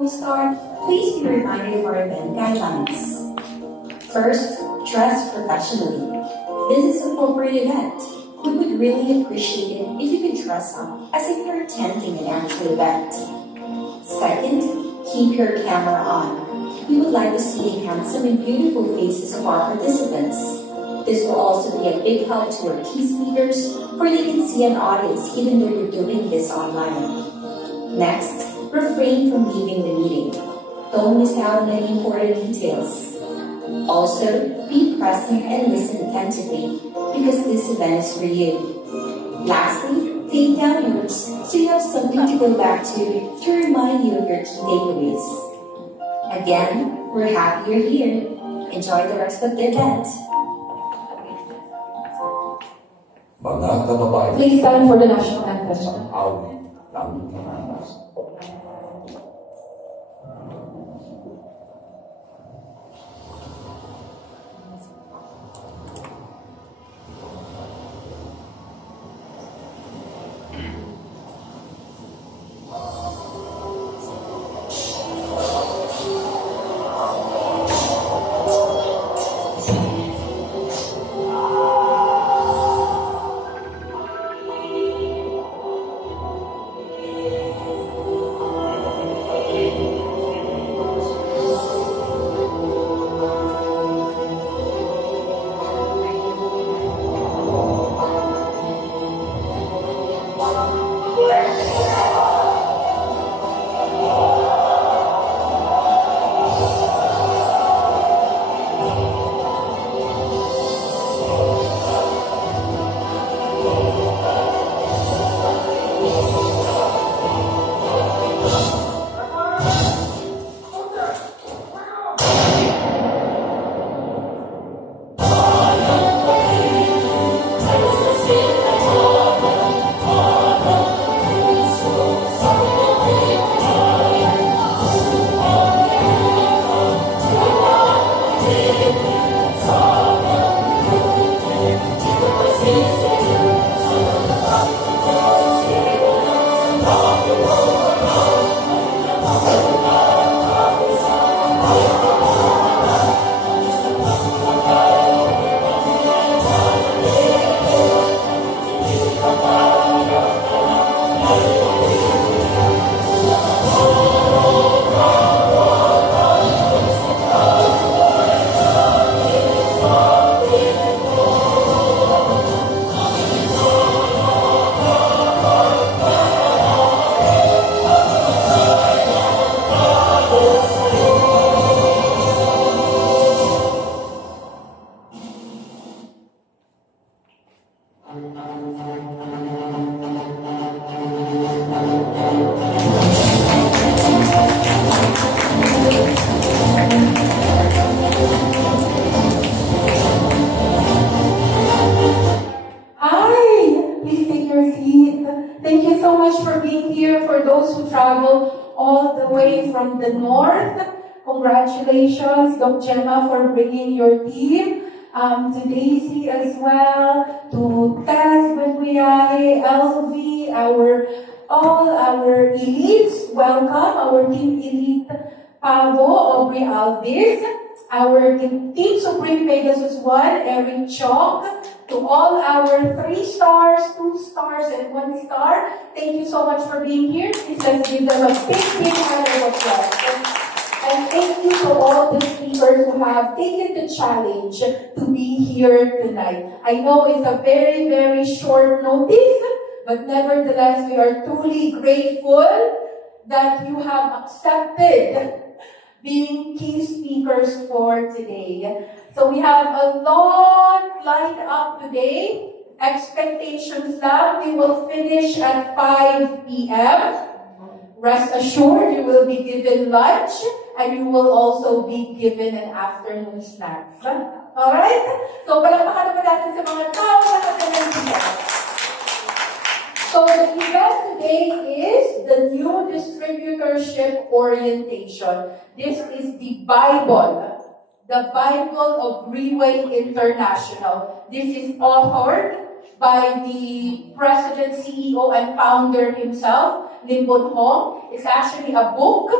To start, please be reminded of our event guidelines. First, dress professionally. This is an appropriate event. We would really appreciate it if you could dress up as if you're attending an actual event. Second, keep your camera on. We would like to see the handsome and beautiful faces of our participants. This will also be a big help to our key speakers, for they can see an audience even though you're doing this online. Next, refrain from leaving the meeting. Don't miss out on any important details. Also, be present and listen attentively because this event is for you. Lastly, take down notes so you have something to go back to remind you of your key takeaways. Again, we're happy you're here. Enjoy the rest of the event. Mga kababayan, Please stand for the national anthem. awit ng Pilipinas. From the north, congratulations, Doc Gemma, for bringing your team. To Daisy as well, to Tess, Benwiay, LV, all our elites. Welcome, our team elite, Pavo, Aubrey Alvis, our team Supreme Pegasus 1, Eric Chok, to all our 3 stars, 2 stars, and 1 star. Thank you so much for being here. Please let's give them a big round of applause. And thank you to all the speakers who have taken the challenge to be here tonight. I know it's a very, very short notice, but nevertheless, we are truly grateful that you have accepted being key speakers for today. So we have a lot lined up today. Expectations now, we will finish at 5 p.m. Rest assured, you will be given lunch and you will also be given an afternoon snack. Alright? So palakpakan naman natin sa mga tao na nag-attend. So the event today is the new distributorship orientation. This is the Bible of Reway International. This is authored by the president, CEO, and founder himself, Lim Boon Hong. It's actually a book,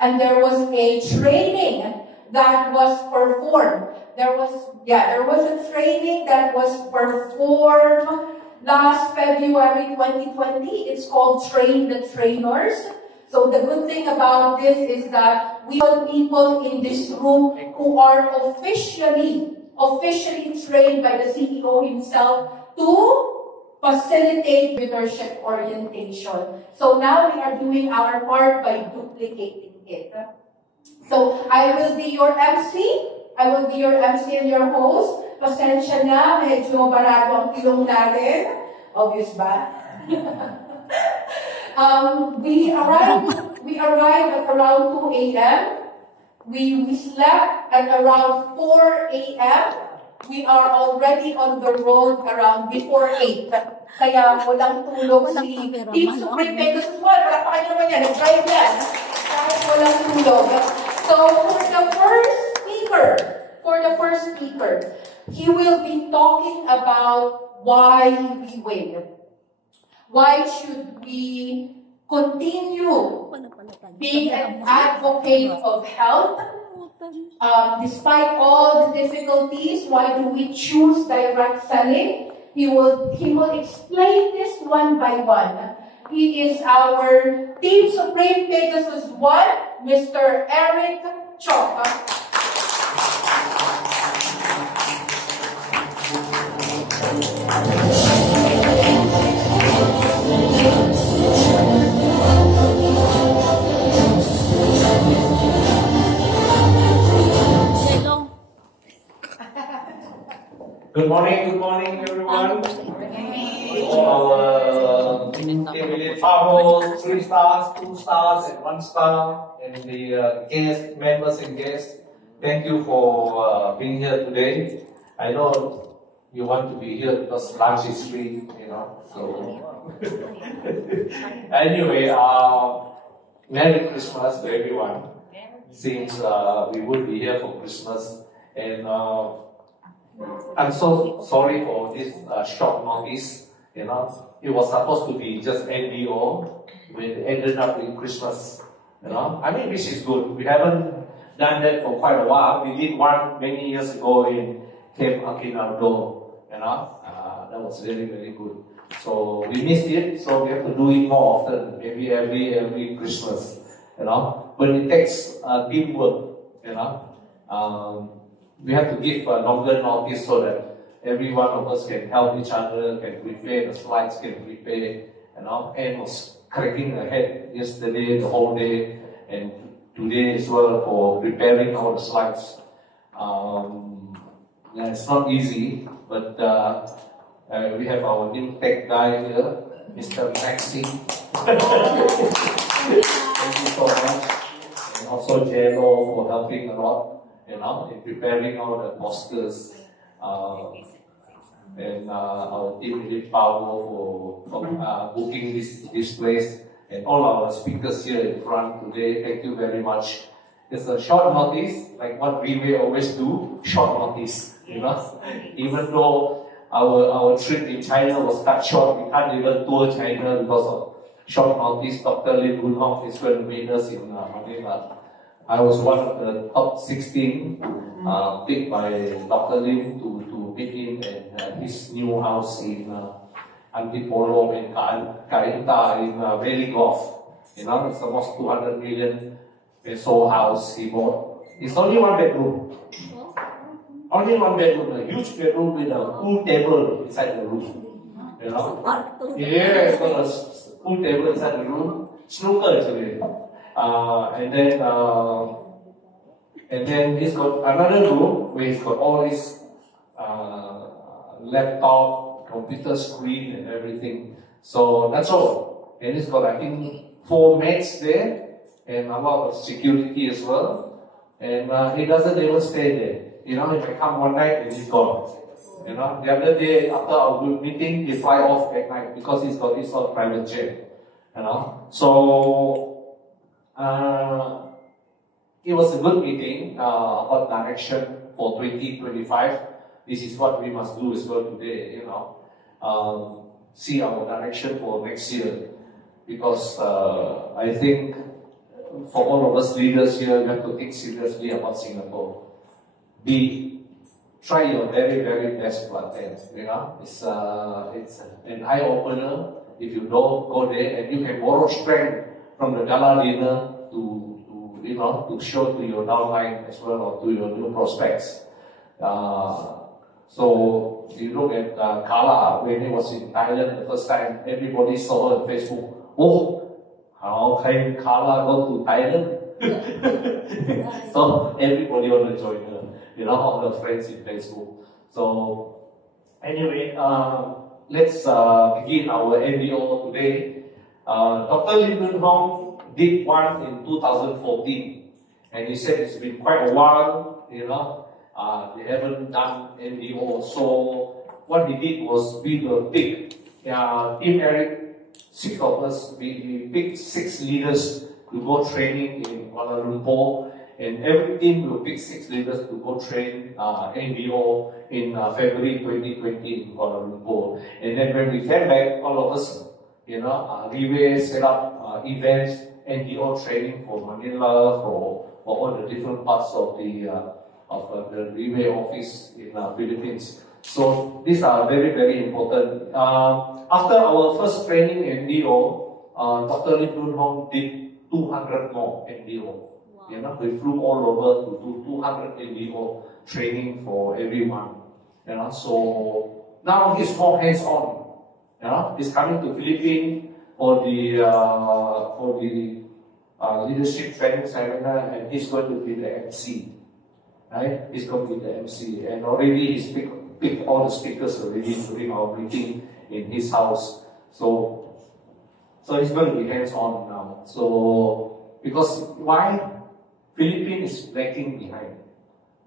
and there was a training that was performed. There was a training that was performed last February 2020. It's called Train the Trainers. So the good thing about this is that we have people in this room who are officially trained by the CEO himself to facilitate leadership orientation. So now we are doing our part by duplicating it. So I will be your MC. I will be your MC and your host. Pasensya na, medyo barado ang tilong natin. Obvious ba? We arrived at around 2 a.m. We slept at around 4 a.m. We are already on the road around before 8. Kaya walang tulog si Team Supreme Pegasus 1. Palakpakan nyo naman yan. Nag-drive yan. Kahit walang tulog. So for the first speaker, he will be talking about why we win. Why should we continue being an advocate of health? Despite all the difficulties, why do we choose direct selling? He will explain this one by one. He is our Team Supreme Pegasus 1, Mr. Eric Chok. Good morning, everyone. All our elite powers, 3 stars, 2 stars, and 1 star, and the guests, members and guests. Thank you for being here today. I know you want to be here because lunch is free, So anyway, Merry Christmas to everyone. Since we will be here for Christmas, and I'm so sorry for this short notice. It was supposed to be just NDO, but it ended up in Christmas. I mean, which is good. We haven't done that for quite a while. We did one many years ago in Cape Aguinaldo. That was very, very good. So we missed it, so we have to do it more often, maybe every Christmas. But it takes teamwork. We have to give a longer notice so that every one of us can help each other, can prepare the slides, can prepare, and was cracking ahead yesterday, the whole day, and today as well for preparing all the slides. It's not easy, but we have our new tech guy here, Mr. Maxi. Thank you so much. And also Jello for helping a lot. In preparing all the posters, and our team Elite Power for booking this place, and all our speakers here in front today. Thank you very much. It's a short notice, like what we will always do, short notice. Even though our trip in China was cut short, we can't even tour China because of short notice. Dr. Lim Woon-Hong is going to meet us in Manila. I was one of the top 16 picked by Dr. Lim to meet him at his new house in Antipolo and Cainta in Valley Golf. It's almost 200 million peso house he bought. It's only 1 bedroom. Only 1 bedroom, a huge bedroom with a pool table inside the room. Yeah, it's got a pool table inside the room. Snooker actually. And then he's got another room where he's got all his laptop, computer screen and everything. So that's all. And he's got, I think, 4 mates there and a lot of security as well. And he doesn't even stay there. If I come one night and he's gone. The other day after our group meeting, he fly off at night because he's got his own private jet. So it was a good meeting about direction for 2025. This is what we must do as well today, see our direction for next year. Because I think for all of us leaders here, you have to think seriously about Singapore. Try your very, very best to attend. You know, it's an eye opener if you don't go there, and you can borrow strength from the gala dinner to show to your downline as well, or to your new prospects. So you look at Carla when he was in Thailand the first time. Everybody saw her on Facebook. Oh, how can Carla go to Thailand? So everybody want to join her. You know, all her friends in Facebook. So anyway, let's begin our NDO today. Dr. Lim Boon Hong did one in 2014, and he said it's been quite a while. You know, they haven't done NDO. So what he did was we will pick Team Eric, 6 of us. We picked 6 leaders to go training in Kuala Lumpur. And every team will pick 6 leaders to go train NDO in February 2020 in Kuala Lumpur. And then when we came back, all of us, we will set up events, NDO training for Manila, for all the different parts of the Riway office in Philippines. So these are very, very important. After our first training NDO, Dr. Lim Boon Hong did 200 more NDO. You know, we flew all over to do 200 NDO training for everyone. You know, so now he's more hands-on. You know, he's coming to Philippines for the leadership training seminar, and he's going to be the MC. Right? He's going to be the MC, and already he's picked all the speakers already during our meeting in his house. So he's going to be hands-on now. So because why? Philippines is lagging behind.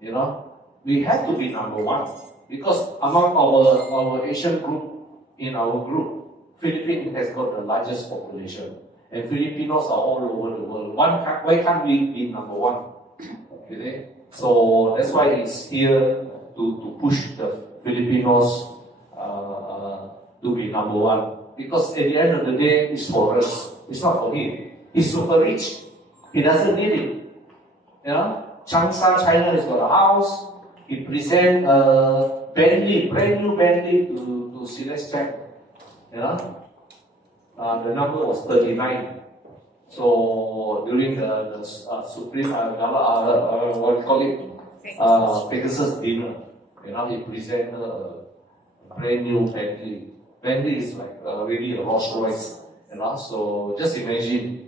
You know, we have to be number 1 because among our Asian group, in our group, Philippines has got the largest population, and Filipinos are all over the world. Why can't we be number 1? Okay? So that's why he's here to push the Filipinos to be number 1. Because at the end of the day, it's for us. It's not for him. He's super rich. He doesn't need it. You know, Changsha, China has got a house. He present a Bentley, brand new Bentley to Silas Check. You know, the number was 39. So during the Supreme Gala, what we call it, Pegasus dinner, you know, he presented a brand new Bentley. Bentley is like really a Rolls Royce. You know, so just imagine.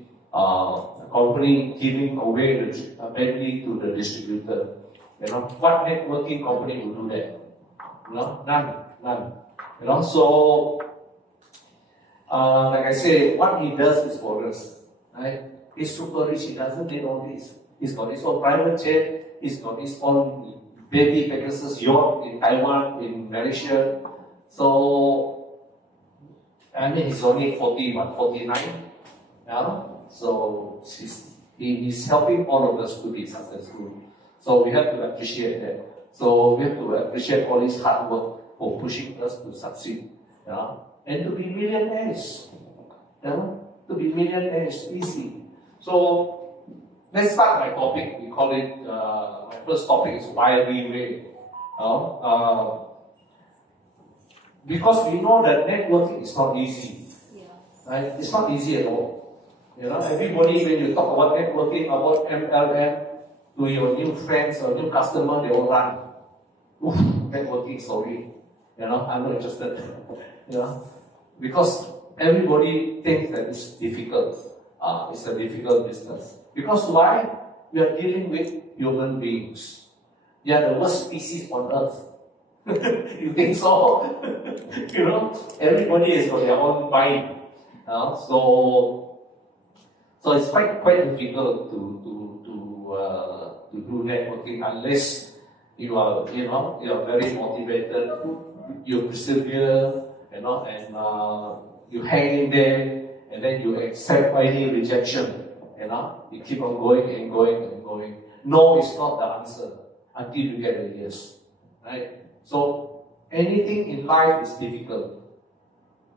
Company giving away the Bentley to the distributor. You know, what networking company will do that? You know, none. You know, so like I say, what he does is for us. Right? He's super rich. He doesn't need all this. He's got his own private jet. He's got his own baby Pegasus yacht in Taiwan, in Malaysia. So I mean, he's only 49. Yeah. So he's helping all of us to be successful. So we have to appreciate that. So we have to appreciate all his hard work for pushing us to succeed. Yeah? And to be millionaires. Yeah? To be millionaires, easy. So let's start my topic. We call it, my first topic is why Riway. Because we know that networking is not easy. Right? It's not easy at all. You know, everybody, when you talk about networking, about MLM, to your new friends or new customer, they all run. Oof, networking, sorry. You know, I'm not interested. You know, because everybody thinks that it's difficult. It's a difficult business. Because why? We are dealing with human beings. They are the worst species on earth. You think so? You know, everybody has got their own mind. So it's quite difficult to do networking unless you are very motivated, you persevere, you know, and you hang in there, and then you accept any rejection, you know, you keep on going and going and going. No is not the answer until you get a yes, right? So anything in life is difficult,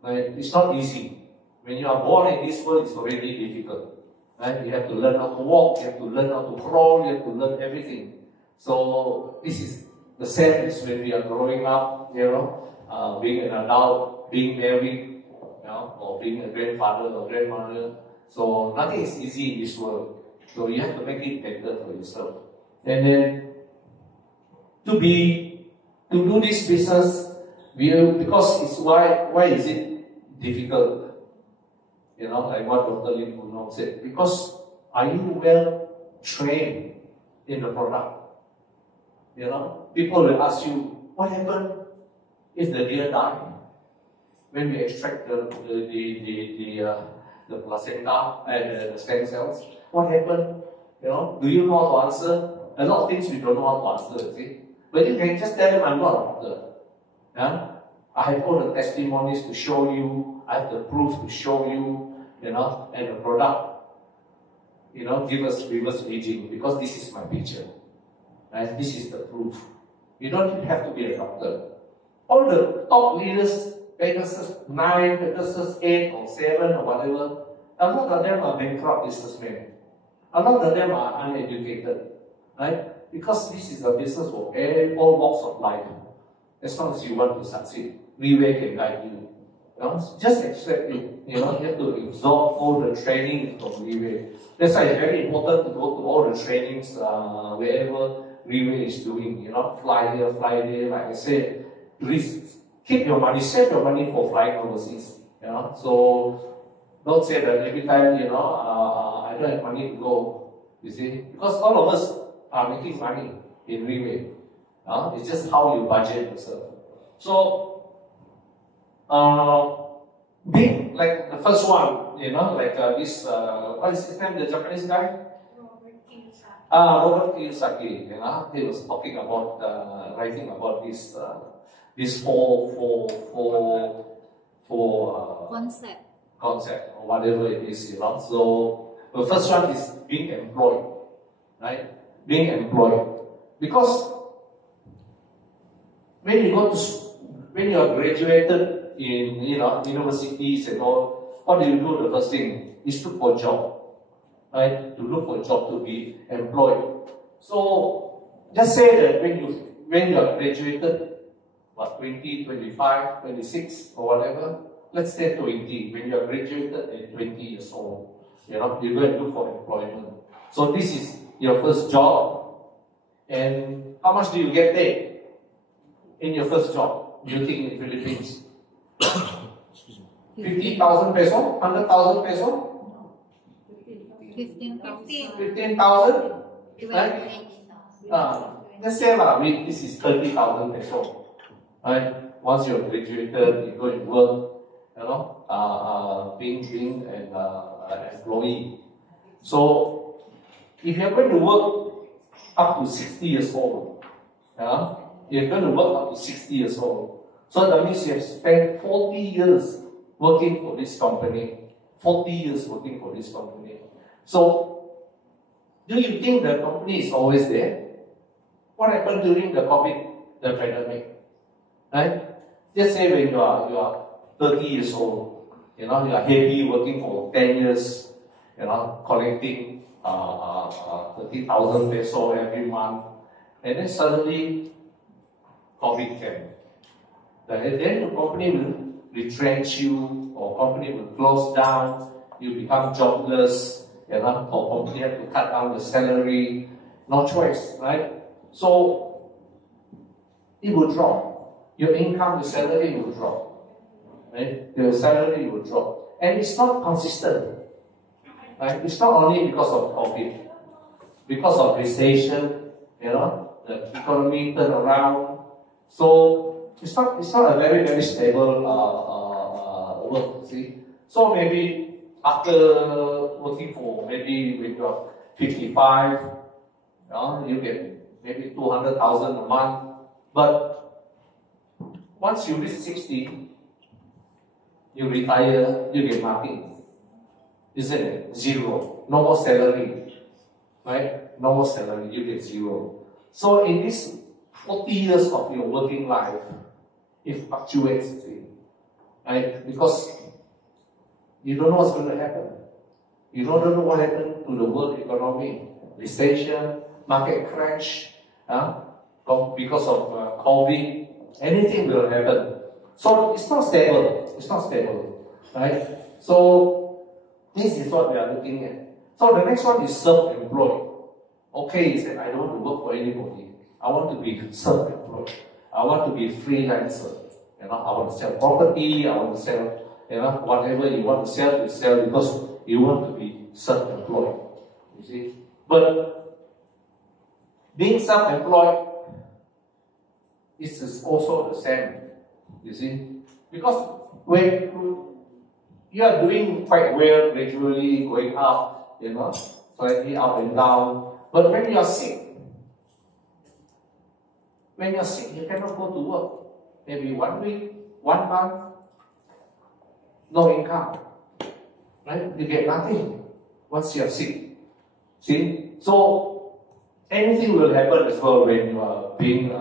right? It's not easy. When you are born in this world, it's already difficult. Right? You have to learn how to walk, you have to learn how to crawl, you have to learn everything. So this is the same as when we are growing up, being an adult, being married, or being a grandfather or grandmother. So nothing is easy in this world. So you have to make it better for yourself. And then to do this business, because it's why is it difficult? Like what Dr. Lim Poon Long said, because are you well trained in the product? People will ask you, what happened if the deer die? When we extract the placenta and the stem cells, what happened? Do you know how to answer? A lot of things we don't know how to answer, see? But you can just tell them, I'm not a doctor. Yeah? I have all the testimonies to show you, I have the proof to show you, and the product, give us reverse aging, because this is my picture. And this is the proof. You don't have to be a doctor. All the top leaders, Pegasus 9, Pegasus 8 or 7 or whatever, a lot of them are bankrupt businessmen. A lot of them are uneducated. Right? Because this is a business for all walks of life. As long as you want to succeed, Leeway can guide you. Just accept it. You have to absorb all the training from Leeway. That's why it's very important to go to all the trainings wherever Leeway is doing. Fly here, fly there. Like I said, keep your money, save your money for flying overseas. So don't say that every time, I don't have money to go. You see, because all of us are making money in Leeway. It's just how you budget yourself. So, being like the first one, like this, what is his name, the Japanese guy? Robert Kiyosaki. He was talking about, writing about this four concept or whatever it is. So the first one is being employed, right? Being employed, because when you are graduated in universities and all, what do? The first thing is look for a job, right? To look for a job, to be employed. So just say that when you are graduated, 20, 25, 26 or whatever, let's say 20, when you are graduated at 20 years old, you go and look for employment. So this is your first job, and how much do you get paid in your first job? Do you think in Philippines? 50,000 peso? 100,000 peso? 15,000? Right? Let's say this is 30,000 peso. Right? Once you're graduated, you go and work, being an employee. So if you're going to work up to 60 years old, you're going to work up to 60 years old. So that means you have spent 40 years working for this company. 40 years working for this company. So, do you think the company is always there? What happened during the pandemic? Right? Just say when you are 30 years old, you are happy working for 10 years, collecting 30,000 peso every month, and then suddenly COVID came. Then the company will retrench you, or company will close down, you become jobless, or company have to cut down the salary, no choice, right? So it will drop. Your income, the salary will drop. Right? The salary will drop. And it's not consistent. Right? It's not only because of COVID, because of recession, the economy turned around. So it's not a very, very stable work, see. So maybe after working for maybe when you are 55, you get maybe 200,000 a month. But once you reach 60, you retire, you get nothing. Isn't it? Zero. No more salary. Right? No more salary, you get zero. So in this 40 years of your working life, it fluctuates, right? Because you don't know what's going to happen. You don't know what happened to the world economy, recession, market crash, because of COVID. Anything will happen. So it's not stable. It's not stable, right? So this is what we are looking at. So the next one is self-employed. Okay, he said, I don't want to work for anybody. I want to be self-employed. I want to be freelancer. I want to sell property. I want to sell, whatever you want to sell, you sell because you want to be self-employed. You see, but being self-employed is also the same. You see, because when you are doing quite well, gradually going up, slightly up and down. But when you are sick, you cannot go to work. Maybe 1 week, 1 month, no income. Right? You get nothing once you are sick. See? So anything will happen as well when you are being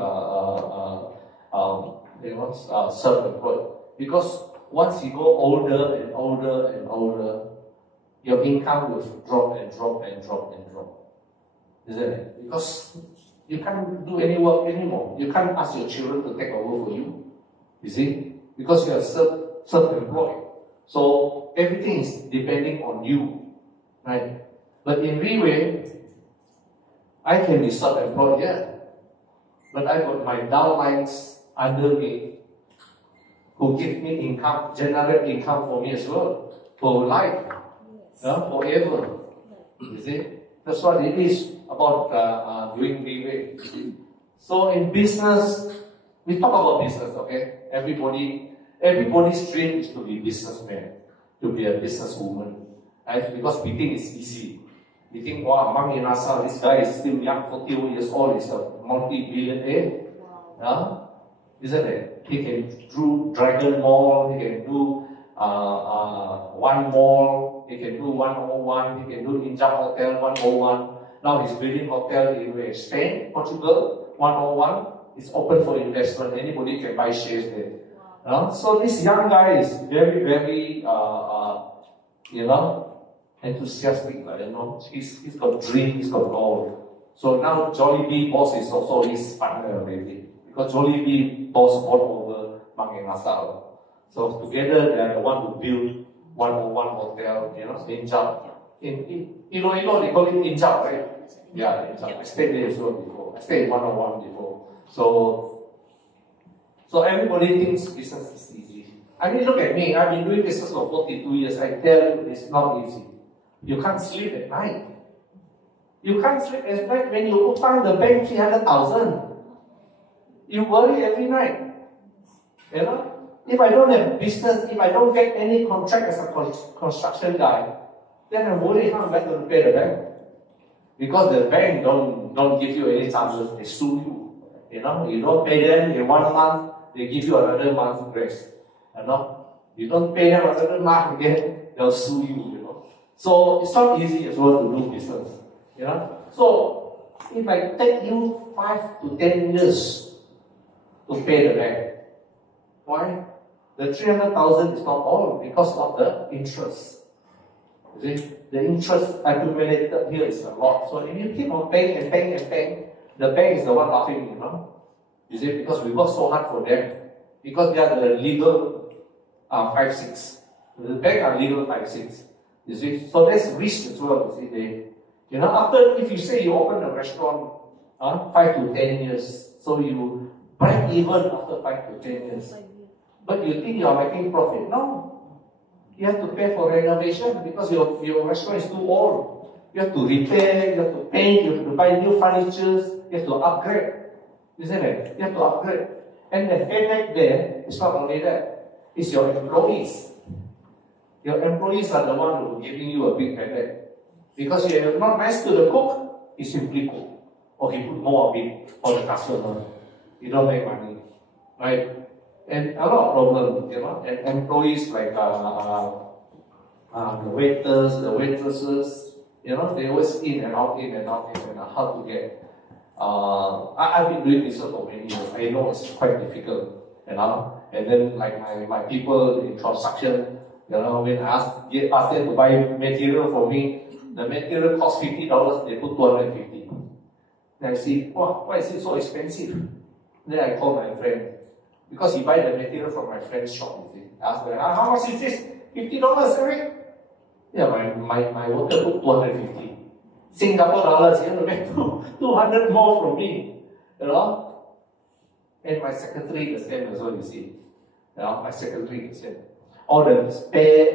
self-employed. Because once you go older and older and older, your income will drop and drop and drop and drop. Isn't it? Because you can't do any work anymore. You can't ask your children to take over for you. You see? Because you are self-employed. So everything is depending on you. Right? But in Riway, I can be self-employed, yeah. But I got my downlines under me who give me income, generate income for me as well. For life. Forever. You see? That's what it is about doing Riway. So in business, we talk about business, okay? Everybody's dream is to be a businessman, to be a businesswoman. Right? Because we think it's easy. We think, wow, Mang Inasal, this guy is still young, 40 years old, he's a multi-billionaire. Isn't it? He can do Dragon Mall, he can do One Mall, he can do 101, he can do Injak Hotel 101. Now he's building hotel in Spain, Portugal, 101. It's open for investment. Anybody can buy shares there. So this young guy is very, very, enthusiastic. He's got dream, he's got goal. So now Jollibee boss is also his partner already. Because Jollibee boss bought over Mang Inasal. So together they are the one who built 101 hotel, Injak. In Iloilo, they call it Injak, right? Yeah, Injak. I stayed there as well before. I stayed in 101 before. So everybody thinks business is easy. I mean, look at me. I've been doing business for 42 years. I tell you, it's not easy. You can't sleep at night. You can't sleep at night when you utang the bank 300,000. You worry every night. If I don't have business, if I don't get any contract as a construction guy, then I'm worried how I'm going to pay the bank. Because the bank don't give you any chances, they sue you. You don't pay them in 1 month, they give you another month's grace. You don't pay them another month again, they'll sue you. So it's not easy as well to do business. So if I take you 5 to 10 years to pay the bank, why? The 300,000 is not all because of the interest. You see, the interest accumulated here is a lot. So if you keep on paying and paying and paying, the bank is the one laughing, You see, because we work so hard for them. Because they are the legal 5-6. The bank are legal 5-6. You see, so there's risk as well. You see, after if you say you open a restaurant 5 to 10 years, so you break even after 5 to 10 years. But you think you are making profit? No. You have to pay for renovation because your restaurant is too old. You have to repair, you have to paint, you have to buy new furniture, you have to upgrade. Isn't it? You have to upgrade. And the headache there is not only that, it's your employees. Your employees are the one who are giving you a big headache. Because if you're not nice to the cook, he simply cook. Or he put more of it for the customer. You don't make money. Right? And a lot of problems, and employees like the waiters, the waitresses, they always in and out, hard to get. I've been doing this for many years. I know it's quite difficult, And then like my people in construction, When I asked them to buy material for me, the material cost $50, they put $250. Then I see, wow, why is it so expensive? Then I call my friend, because he buy the material from my friend's shop. You see. I asked him, how much is this? $50, Eric? Yeah, my worker put 250. Singapore dollars, make 200 more from me. And my secretary the same as well, you see. My secretary the same. All the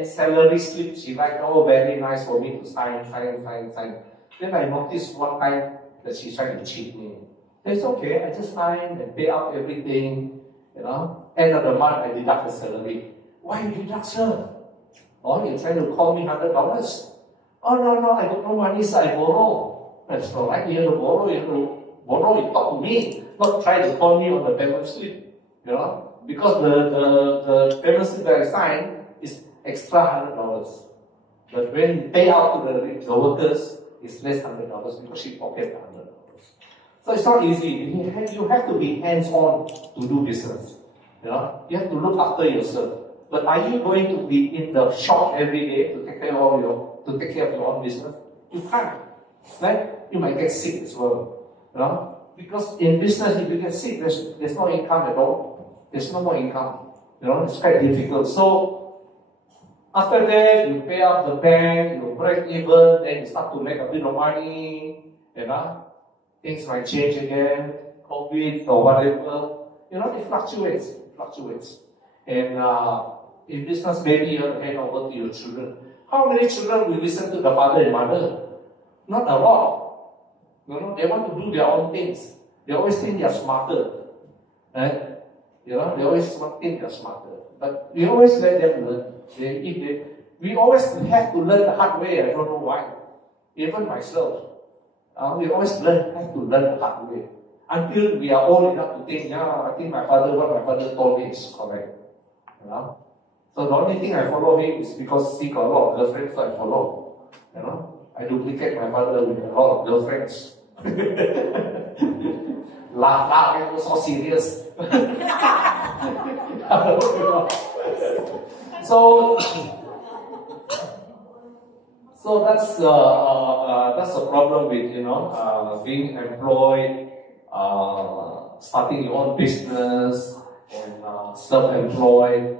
salary slip, she write, very nice for me to sign. Then I noticed one time that she's trying to cheat me. It's okay, I just sign and pay out everything, End of the month, I deduct the salary. Why you deduct, sir? You're trying to call me $100? Oh, no, I got no money, so I borrow. That's not right, you have to borrow, you talk to me, not try to call me on the payment slip, Because the payment slip that I signed is extra $100. But when you pay out to the workers, it's less $100 because she pocket $100. So it's not easy. You have to be hands-on to do business. You have to look after yourself. But are you going to be in the shop every day to take care of your own business? You can't. Right? You might get sick as well. Because in business, if you get sick, there's no income at all. There's no more income. It's quite difficult. So after that, you pay up the bank, you break even, then you start to make a bit of money. Things might change again, COVID or whatever. It fluctuates. And in business, maybe you hand over to your children. How many children will listen to the father and mother? Not a lot. They want to do their own things. They always think they are smarter. Right? They always think they are smarter. But we always let them learn. We always have to learn the hard way. I don't know why. Even myself. We always have to learn the hard way. Until we are old enough to think, I think what my father told me is correct. So the only thing I follow him is because he got a lot of girlfriends, so I follow. I duplicate my father with a lot of girlfriends. laugh, it was so serious. So that's the problem with being employed, starting your own business, and self-employed,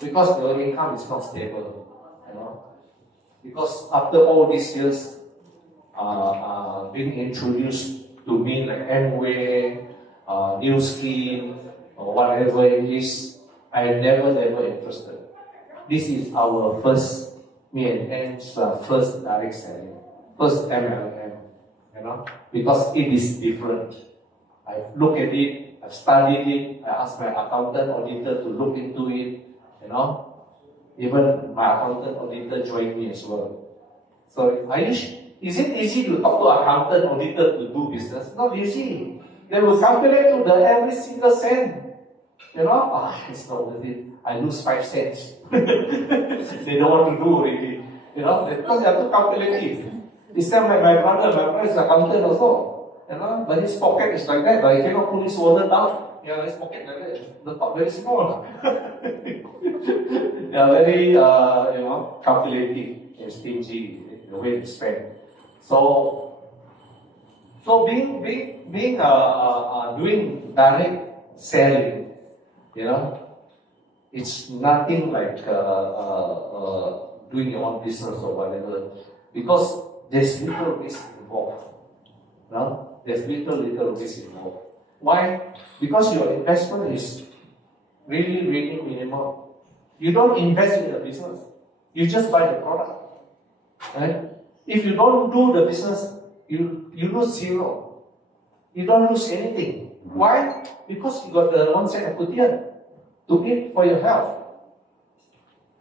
because your income is not stable. Because after all these years being introduced to me like Amway, New Scheme, or whatever it is, I never interested. This is our first, me and Anne's first direct selling, first MLM, because it is different. I look at it, I studied it, I asked my accountant auditor to look into it, Even my accountant auditor joined me as well. So, is it easy to talk to an accountant auditor to do business? Not easy. They will calculate to every single cent. It's not worth it. I lose 5 cents. They don't want to do already. Because they are too calculative. It's kind of like my brother is an accountant also. But his pocket is like that, but he cannot pull his wallet down. His pocket like that. The top very small. They are very, calculative and stingy in the way to spend. So being doing direct selling, it's nothing like doing your own business or whatever, because there's little risk involved. There's little risk involved. Why? Because your investment is really, really minimal. You don't invest in the business. You just buy the product. Right? If you don't do the business, you lose zero. You don't lose anything. Why? Because you got the 1 cent putian to eat for your health.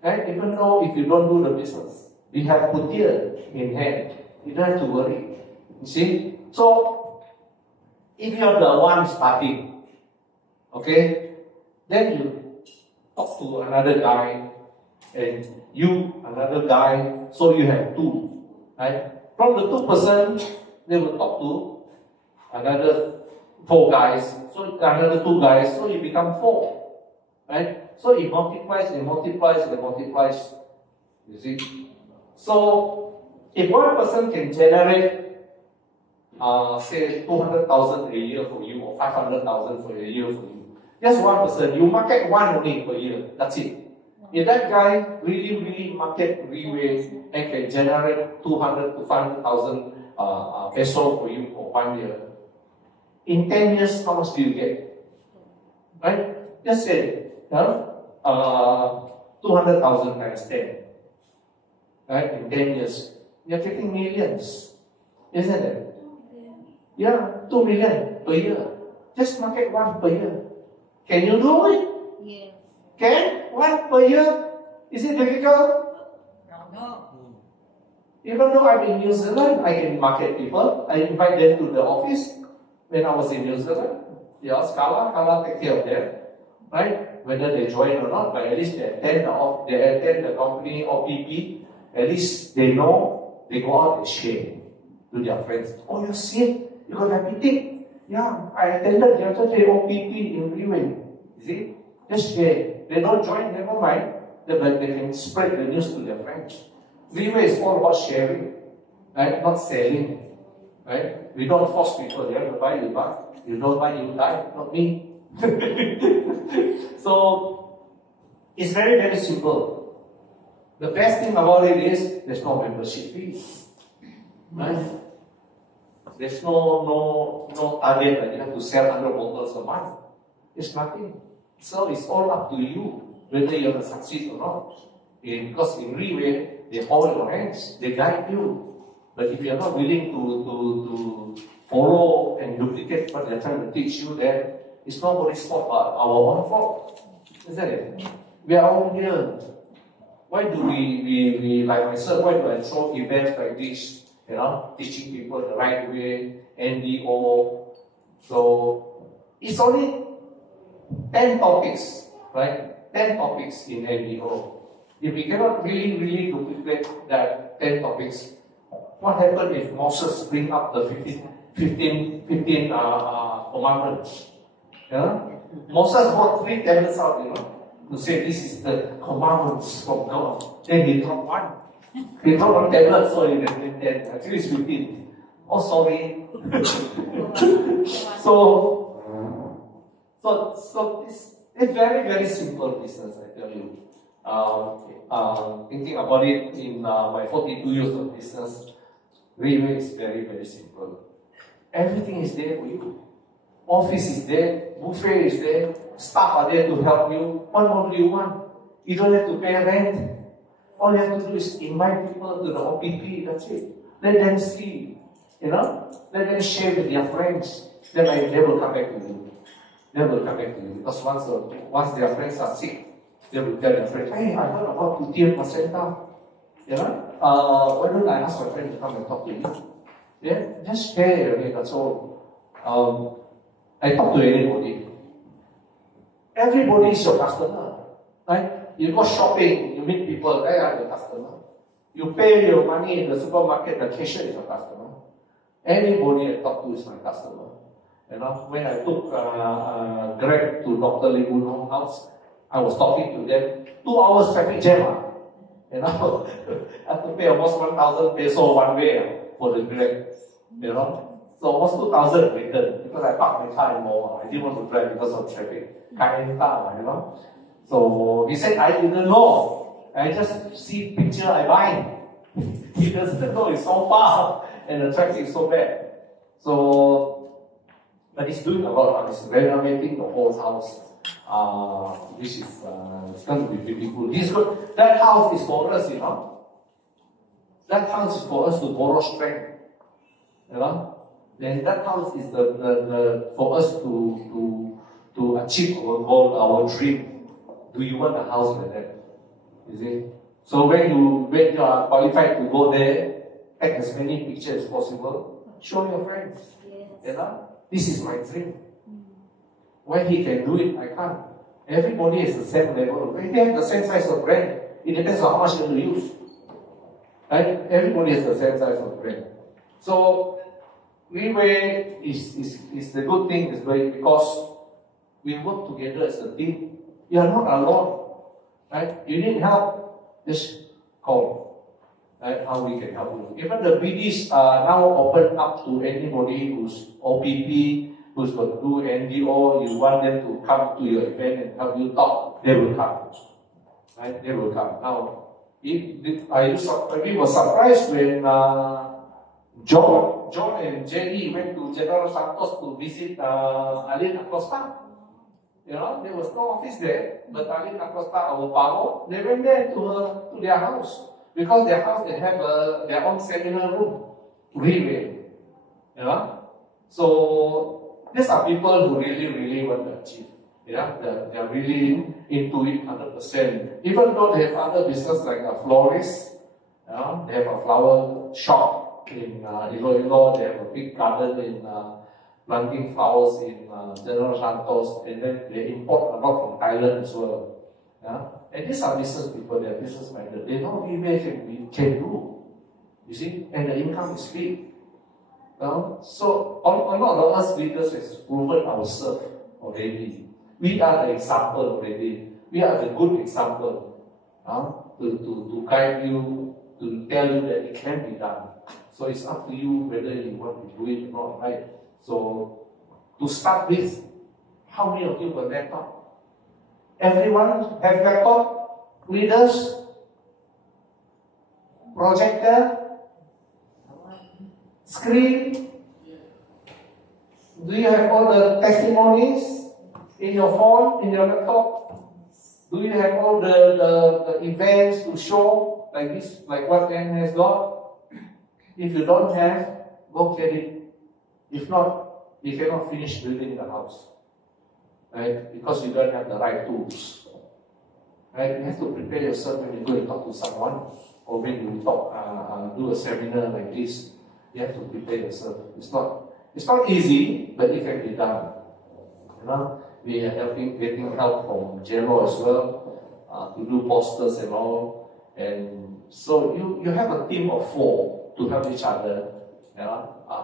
Right? Even though if you don't do the business, you have putian in hand. You don't have to worry. You see? So, if you're the one starting, okay, then you talk to another guy, and you, another guy, so you have 2, right? From the 2 person, they will talk to another 4 guys, so another 2 guys, so you become 4, right? So it multiplies, it multiplies, it multiplies. You see? So if one person can generate say 200,000 a year for you or 500,000 for a year for you, just one person, you market one only per year, that's it. If that guy really market Reways and can generate 200 to 500,000 peso for you for 1 year, in 10 years, how much do you get? Right? Just say, 200,000 times 10. Right? In 10 years, you're getting millions. Isn't it? Yeah, 2 million per year. Just market one per year. Can you do it? Yes. Can? One per year? Is it difficult? No. Even though I'm in New Zealand, I can market people. I invite them to the office when I was in New Zealand. Yes, Kala take care of them. Right? Whether they join or not, but at least they attend the company or PP. At least they know, they go out and share to their friends. Oh, you see it? You got diabetic? Yeah, I attended the other day OPP in Rewe. You see? Just share. They don't join, never mind. But they can spread the news to their friends. Rewe is all about sharing, right? Not selling, right? We don't force people. You have to buy, you buy. You don't buy, you die. Not me. So it's very simple. The best thing about it is there's no membership fee, right? There's no target that you have to sell 100 bottles a month. It's nothing. So it's all up to you whether you're going to succeed or not. Because in Rewe, they hold your hands, they guide you. But if you're not willing to follow and duplicate what they're trying to teach you, then it's nobody's fault but our own fault. Isn't it? We are all here. Why do we like myself, why do I throw events like this? Teaching people the right way, NDO. So it's only 10 topics, right? 10 topics in NDO. If we cannot really duplicate that 10 topics, what happens if Moses bring up the 15 commandments? Moses brought 3 tablets out, to say this is the commandments from God. Then he dropped one. He dropped one tablet, so he didn't 10. Actually it's 15. Oh, sorry. So it's very simple business, I tell you. Thinking about it in my 42 years of business, Rewe is very simple. Everything is there for you. Office is there, buffet is there, staff are there to help you. What more do you want? You don't have to pay rent. All you have to do is invite people to the OPP, that's it. Let them see, let them share with their friends. Then they will come back to you. They will come back to you. Because once their friends are sick, they will tell their friends, hey, I heard about Putian Placenta. Why don't I ask my friend to come and talk to you? Yeah, just share, that's all. I talk to anybody. Everybody is your customer, right? You go shopping, you meet people, they are your customer. You pay your money in the supermarket, the cashier is your customer. Anybody I talk to is my customer. When I took Greg to Dr. Lee Boon Hong's house, I was talking to them. 2 hours traffic jam. I have to pay almost 1,000 peso one way for the Greg. So almost 2,000 return because I parked my car in Moa. I didn't want to drive because of traffic. So he said, I didn't know. I just see picture, I buy. He doesn't know it's so far and the traffic is so bad. So, but he's doing a lot. He's renovating the whole house. Which is it's going to be beautiful. He's good. That house is for us, That house is for us to borrow strength. Then that house is the for us to achieve our goal, our dream. Do you want a house like that? You see? So when you are qualified to go there, take as many pictures as possible, show your friends. Yes. This is my dream. When he can do it, I can't. Everybody is the same level. When they have the same size of brain, it depends on how much you use. Right? Everybody has the same size of brain. So Rewe is the good thing is because we work together as a team. You are not alone, right? You need help, just call, right? How we can help you. Even the BDs are now open up to anybody who's OPP, who's going to do NGO. You want them to come to your event and help you talk, they will come, right? They will come. Now, we were surprised when John and Jenny went to General Santos to visit Alin Acosta. You know, there was no office there, but Alin Acosta, our Pavo, they went there to their house. Because their house, they have their own seminar room. Really. You know? So, these are people who really want to achieve. Yeah, they're really into it 100%. Even though they have other business like a florist, they have a flower shop in Iloilo, they have a big garden in planting flowers in General Santos, and then they import a lot from Thailand as well. Yeah? And these are business people, they are business minded. They know we can do, you see, and the income is big. So, a lot of us leaders has proven ourselves already. We are the example already. We are the good example to guide you, to tell you that it can be done. So it's up to you whether you want to do it or not, right? So to start with, how many of you got laptop? Everyone have laptop? Leaders? Projector? Screen? Do you have all the testimonies? In your phone, in your laptop, do you have all the events to show like this, like what Anne has got? If you don't have, go get it. If not, you cannot finish building the house, right? Because you don't have the right tools, right? You have to prepare yourself when you go and talk to someone, or when you talk, do a seminar like this. You have to prepare yourself. It's not easy, but it can be done. You know. We are getting help from Jero as well to do posters and all. And so you have a team of 4 to help each other,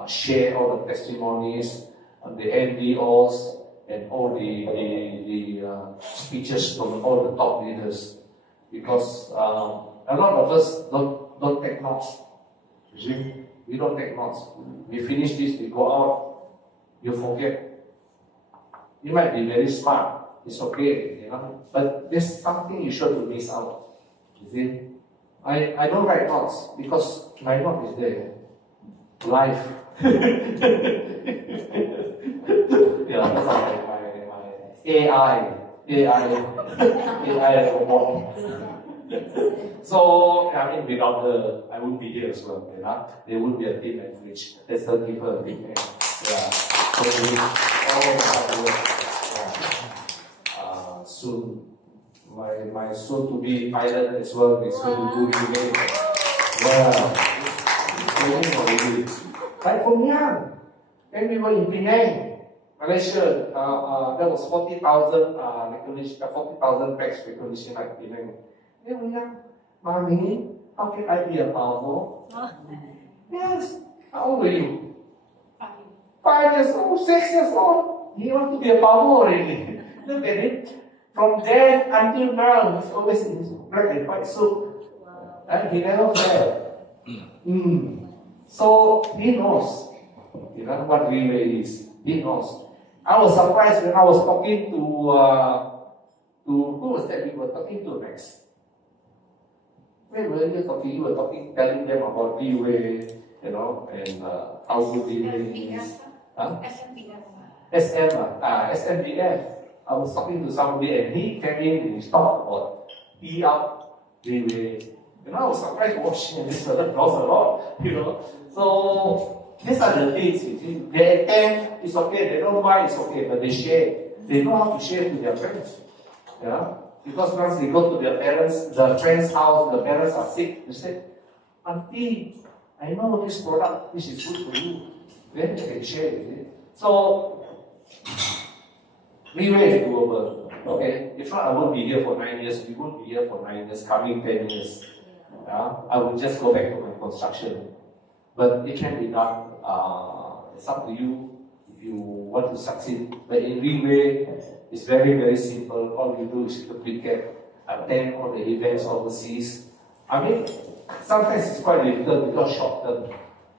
share all the testimonies, the NDOs, and all the speeches from all the top leaders. Because a lot of us don't take notes. You see? We don't take notes. We finish this, we go out, you forget. You might be very smart, it's okay, but there's something you shouldn't miss out. You see? I don't write notes because my note is there. Life. That's my AI robot. So, without her, I wouldn't be here as well. There would be a team at which let's give her a big hand. So soon, my soon-to-be pilot as well is going to do it again. Right from young, when we were in Penang, Malaysia, there was 40,000 recognition, 40,000 packs recognition at Penang. They were young. Mommy, how can I be a powerful? Yes. How old are you? 5 years old, 6 years old. He wants to be a power already. Look at it. From then until now, he's always in his black and white suit. And he never failed. So he knows, what relay is. He knows. I was surprised when I was talking to who was that we were talking to next? When were you talking? You were telling them about relay, and how good relay is. SMBF. I was talking to somebody and he came in and he talked about P-up relay. I was surprised watching this knows a lot, So these are the things, you see. They attend, it's okay. They don't buy, it's okay. But they share. They know how to share to their friends. Because once they go to their parents, the friend's house, the parents are sick. They say, Auntie, I know this product, this is good for you. Then they can share with it. So, relay is doable. Okay? If not, I won't be here for 9 years. We won't be here for 9 years, coming 10 years. I will just go back to my construction. But it can be done. It's up to you. If you want to succeed. But in Relay, it's very, very simple. All you do is duplicate, attend all the events overseas. I mean, sometimes it's quite difficult because short term.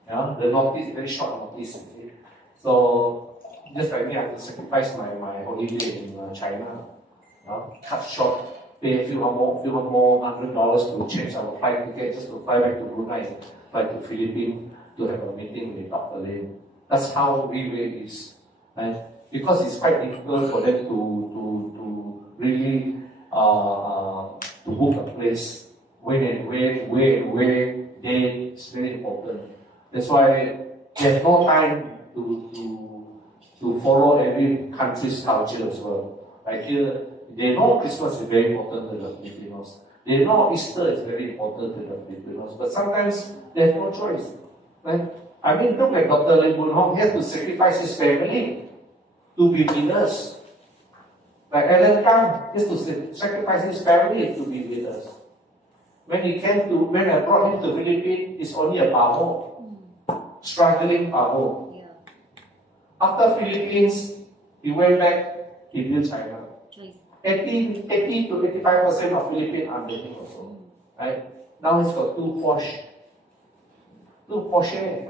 Yeah? The notice, very short notice. Okay? So, just like me, I have to sacrifice my holiday in China. Cut short, pay a few more $100 to change our flight ticket just to fly back to Brunei, fly to Philippines to have a meeting with Dr. Lin. That's how Relay is. And because it's quite difficult for them to really to book a place, when and where, date, it's very important. That's why there's no time to follow every country's culture as well. Like here, they know Christmas is very important to the Filipinos. They know Easter is very important to the Filipinos. But sometimes they have no choice. Right? I mean, look at Dr. Lim Boon Hong. He has to sacrifice his family to be with us. Like Alan Kang has to sacrifice his family to be with us. When I brought him to Philippines, it's only a pamo. Struggling pamo. Yeah. After Philippines, he went back, he built China. 80 to 85% of Philippines are living also. Right? Now he's got two Porsche,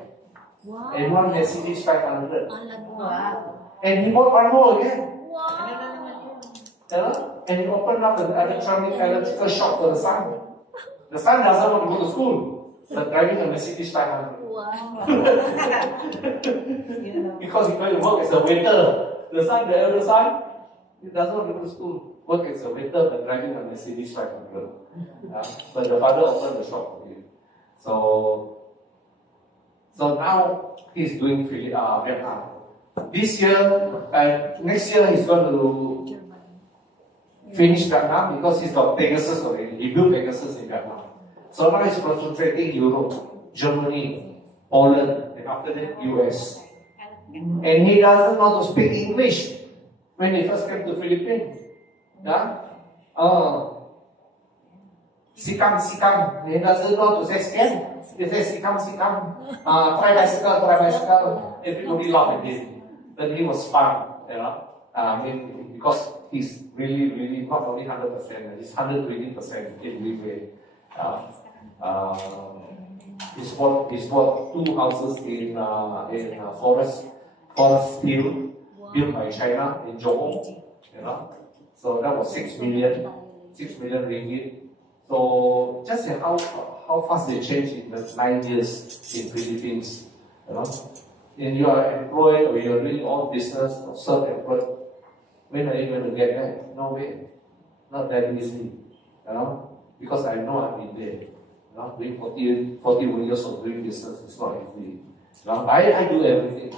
Wow. and one Mercedes 500. Wow. And he bought one more again. Wow. And he opened up an electrical shop for the son. The son doesn't want to go to school, but driving a Mercedes 500. Wow. Because he's going to work as a waiter. The elder son, he doesn't want to go to school. Work as a waiter, but driving a Mercedes 500. But the father opened the shop for him. So now he's doing Vietnam. This year, next year he's going to finish Vietnam because he's got Pegasus already. He built Pegasus in Vietnam. So now he's concentrating Europe, Germany, Poland, and after that US. And he doesn't know to speak English when he first came to Philippines. Yeah? Sikam. He doesn't know to say scan. He says sikam. Try bicycle. Everybody laughed at him. Then he was fun, you know. Because he's really not only 100%, he's 120% in Relay. He's bought 2 houses in Forest Hill, built by China in Johor, you know. So that was 6 million ringgit. So just how fast they change in the 9 years in Philippines, you know. And you are employed or you are doing all business or self-employed. When are you going to get that? No way. Not that easy, you know. Because I know I've been there. You know, doing 41 years of doing business is not easy. You know, I do everything.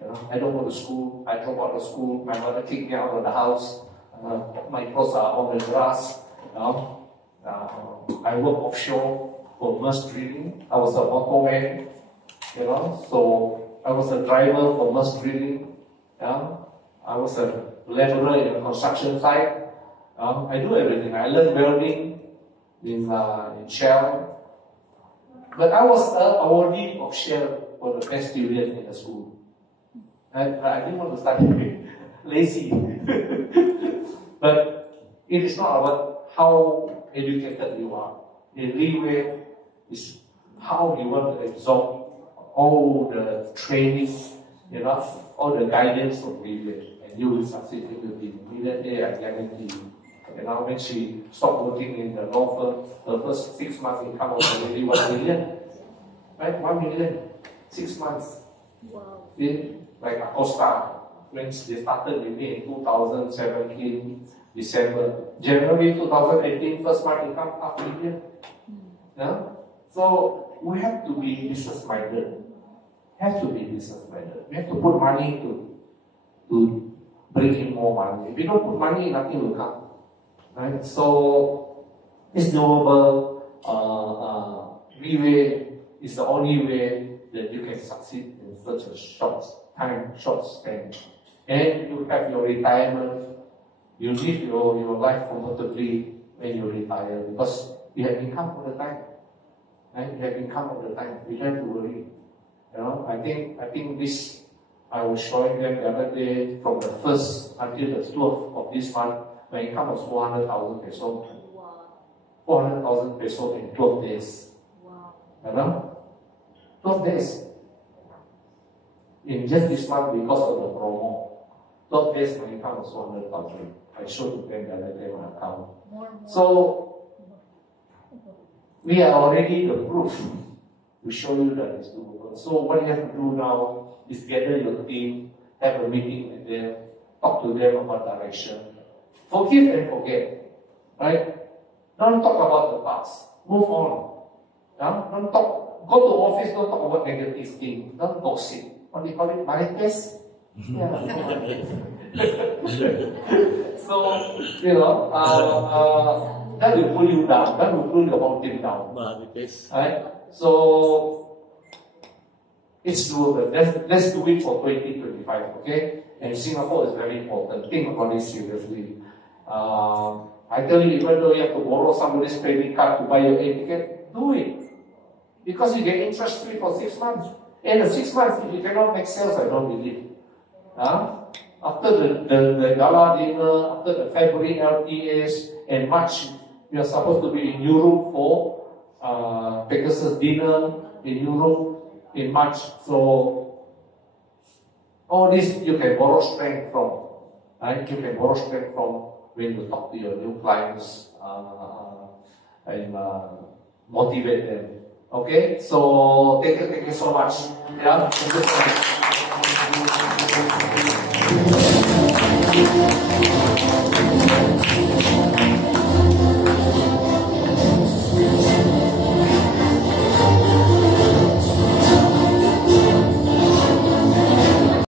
You know, I don't go to school. I drop out of school. My mother kicked me out of the house. My clothes are on the grass. You know, I work offshore for Maersk Drilling. I was a motorman. You know, so I was a driver for Maersk Drilling. You know, I was a laborer in a construction site. I do everything. I learned welding in Shell. But I was an awardee of Shell for the best student in the school. I didn't want to study. Lazy. But it is not about how educated you are. The real way is how you want to absorb all the training, you know, all the guidance of Relay. And you will succeed in the millionaire, I guarantee you. And now when she stopped working in the law firm, her first 6 months income was already 1 million. Right? 1 million. 6 months. Wow. Like Acosta, when they started with me in 2017, December. January 2018, first month income, $500,000. Yeah? So we have to be business-minded. We have to put money to bring in more money. If we don't put money, nothing will come. Right? So it's doable. Relay is the only way that you can succeed in such a short span. And you have your retirement. You live your life comfortably when you retire because you have income all the time. Right? You have income all the time. You don't have to worry. You know, I think this I was showing them the other day from the 1st until the 12th of this month, my income was 400,000 peso. Wow. 400,000 peso in 12 days. Wow. You know? 12 days. In just this month because of the promo. 12 days my income was 400,000. I showed them the other day my account. More. So, we are already the proof to show you that it's doable. So what you have to do now is gather your team, have a meeting with them, talk to them about direction. Forgive and forget. Right? Don't talk about the past. Move on. Don't talk. Go to office, don't talk about negative things. Don't gossip. What do you call it? Marites? Yeah. So, you know, that will pull you down. That will pull your whole team down. Right? So, it's doable. Let's do it for 2025, okay? And Singapore is very important. Think about it seriously. I tell you, even though you have to borrow somebody's credit card to buy your air ticket, do it. Because you get interest free for 6 months. And the 6 months, if you cannot make sales, I don't believe. After the gala dinner, after the February LTAs, and March, we are supposed to be in Europe for Pegasus dinner in Europe in March. So, all this you can borrow strength from. Right? You can borrow strength from when you talk to your new clients and motivate them. Okay? So, thank you so much. Yeah? Thank you so much.